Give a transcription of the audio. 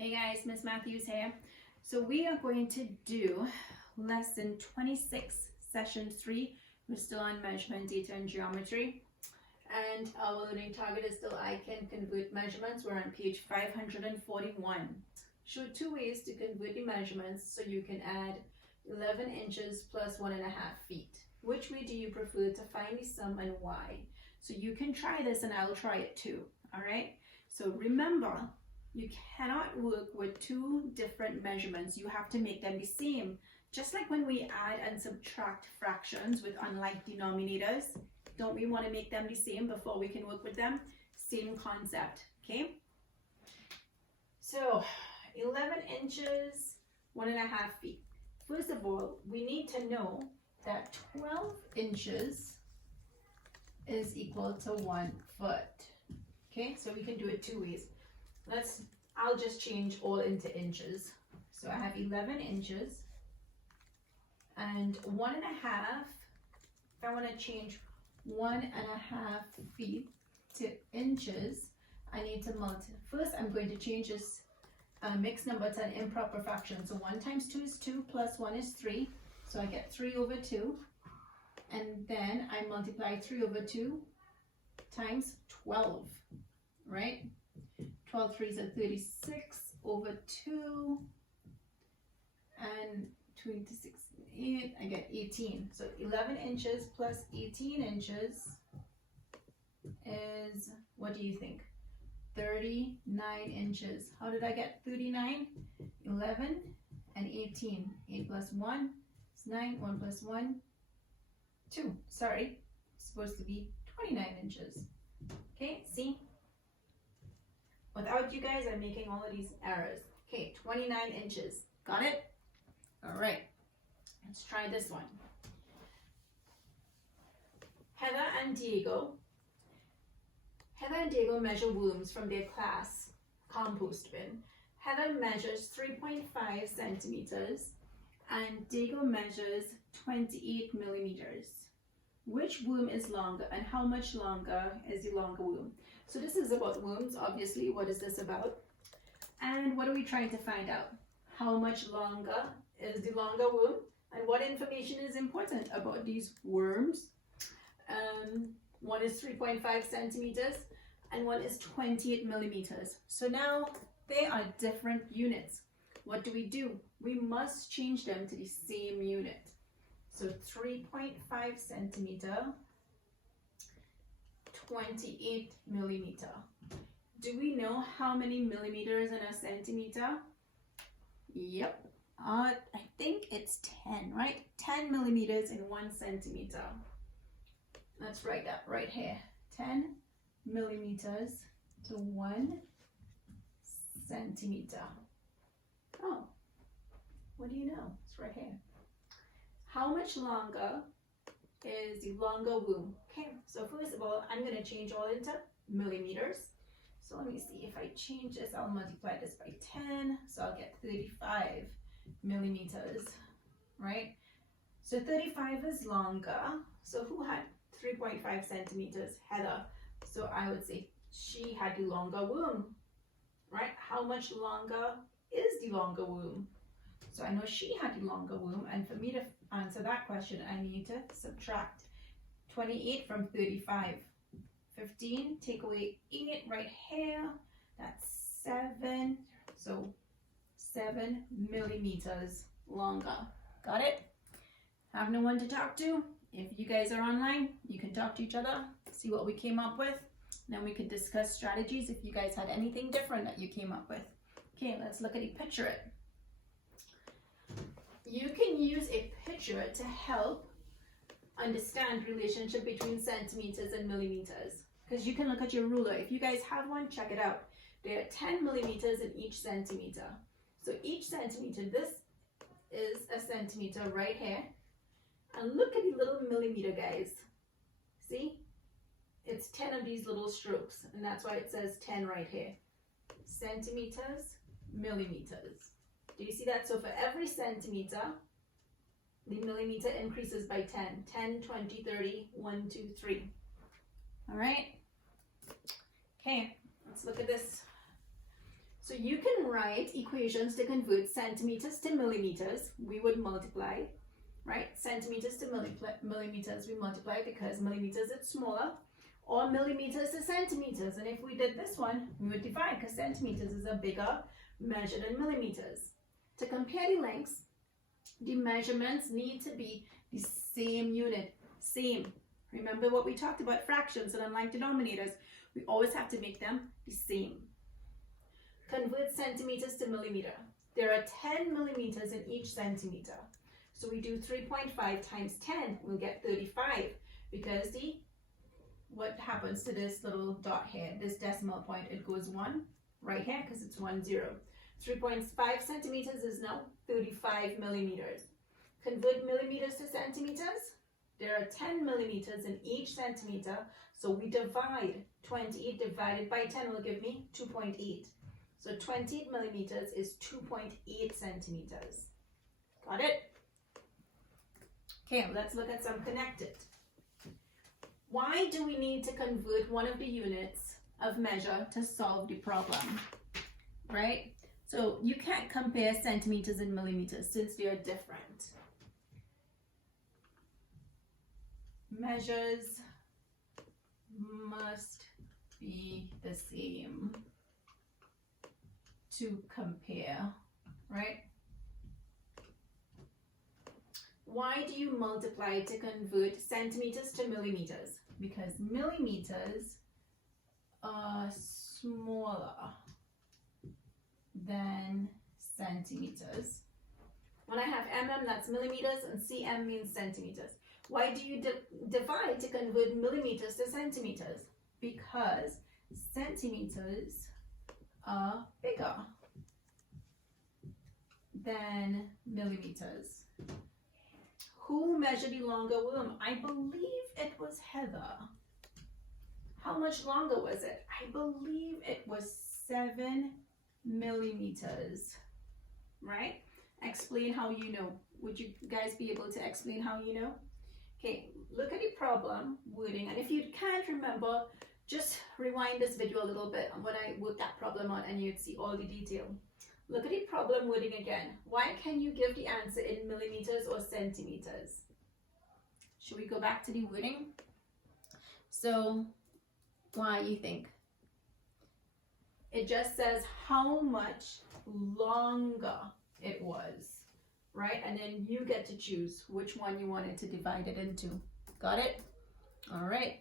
Hey guys, Miss Mathews here. So we are going to do lesson 26, session 3. We're still on measurement, data, and geometry. And our learning target is still I can convert measurements. We're on page 541. Show two ways to convert the measurements so you can add 11 inches plus 1.5 feet. Which way do you prefer to find the sum and why? So you can try this and I'll try it too. All right. So remember, you cannot work with two different measurements. You have to make them the same. Just like when we add and subtract fractions with unlike denominators, don't we want to make them the same before we can work with them? Same concept, okay? So 11 inches, 1.5 feet. First of all, we need to know that 12 inches is equal to 1 foot. Okay, so we can do it two ways. I'll just change all into inches. So I have 11 inches and 1.5. If I want to change 1.5 feet to inches, I need to multiply. First, I'm going to change this mixed number to an improper fraction. So 1 times 2 is 2 plus 1 is 3. So I get 3 over 2. And then I multiply 3 over 2 times 12, right? 12 3s are 36 over 2, and 2 into 6 is 8, I get 18. So 11 inches plus 18 inches is, what do you think? 39 inches. How did I get 39? 11 and 18. 8 plus 1 is 9, 1 plus 1, 2. Sorry, it's supposed to be 29 inches. Okay, see? Without you guys, I'm making all of these errors. Okay, 29 inches. Got it? All right. Let's try this one. Heather and Diego measure worms from their class compost bin. Heather measures 3.5 centimeters and Diego measures 28 millimeters. Which worm is longer and how much longer is the longer worm? So this is about worms, obviously. What is this about? And what are we trying to find out? How much longer is the longer worm? And what information is important about these worms? One is 3.5 centimeters and one is 28 millimeters. So now they are different units. What do? We must change them to the same unit. So 3.5 centimeter, 28 millimeter. Do we know how many millimeters in a centimeter? Yep. I think it's 10, right? 10 millimeters in 1 centimeter. Let's write that right here. 10 millimeters to 1 centimeter. Oh, what do you know? It's right here. How much longer is the longer worm? Okay, so first of all, I'm going to change all into millimeters. So let me see, if I change this, I'll multiply this by 10, so I'll get 35 millimeters, right? So 35 is longer. So who had 3.5 centimeters? Heather. So I would say she had the longer worm, right? How much longer is the longer worm? So I know she had the longer worm, and for me to answer that question, I need to subtract 28 from 35. 15, take away 8 right here, that's 7. So 7 millimeters longer. Got it? Have no one to talk to. If you guys are online, you can talk to each other, see what we came up with. Then we can discuss strategies if you guys had anything different that you came up with. Okay, let's look at it, picture it. You can use a picture to help understand relationship between centimeters and millimeters. Because you can look at your ruler. If you guys have one, check it out. There are 10 millimeters in each centimeter. So each centimeter, this is a centimeter right here. And look at the little millimeter, guys. See? It's 10 of these little strokes. And that's why it says 10 right here. Centimeters, millimeters. Do you see that? So for every centimeter, the millimeter increases by 10. 10, 20, 30, 1, 2, 3. All right? Okay, let's look at this. So you can write equations to convert centimeters to millimeters, we would multiply, right? Centimeters to millimeters, we multiply because millimeters is smaller, or millimeters to centimeters. And if we did this one, we would divide because centimeters is a bigger measure than millimeters. To compare the lengths, the measurements need to be the same unit, same. Remember what we talked about fractions, and unlike denominators, we always have to make them the same. Convert centimeters to millimeter. There are 10 millimeters in each centimeter. So we do 3.5 times 10, we'll get 35, because what happens to this little dot here, this decimal point, it goes 1 right here because it's 1, 0. 3.5 centimeters is now 35 millimeters. Convert millimeters to centimeters. There are 10 millimeters in each centimeter, so we divide. 28 divided by 10 will give me 2.8. So 28 millimeters is 2.8 centimeters. Got it? Okay, let's look at some connected. Why do we need to convert one of the units of measure to solve the problem? Right? So you can't compare centimeters and millimeters since they are different. Measures must be the same to compare, right? Why do you multiply to convert centimeters to millimeters? Because millimeters are smaller than centimeters. When I have mm, that's millimeters, and cm means centimeters. Why do you divide to convert millimeters to centimeters? Because centimeters are bigger than millimeters. Who measured the longer worm? I believe it was Heather. How much longer was it? I believe it was 7 millimeters, right? Explain how you know. Would you guys be able to explain how you know? Okay, look at the problem wording, and if you can't remember, just rewind this video a little bit on when I worked that problem out and you'd see all the detail. Look at the problem wording again. Why can you give the answer in millimeters or centimeters? Should we go back to the wording? So, why you think? It just says how much longer it was. Right? And then you get to choose which one you wanted to divide it into. Got it? All right.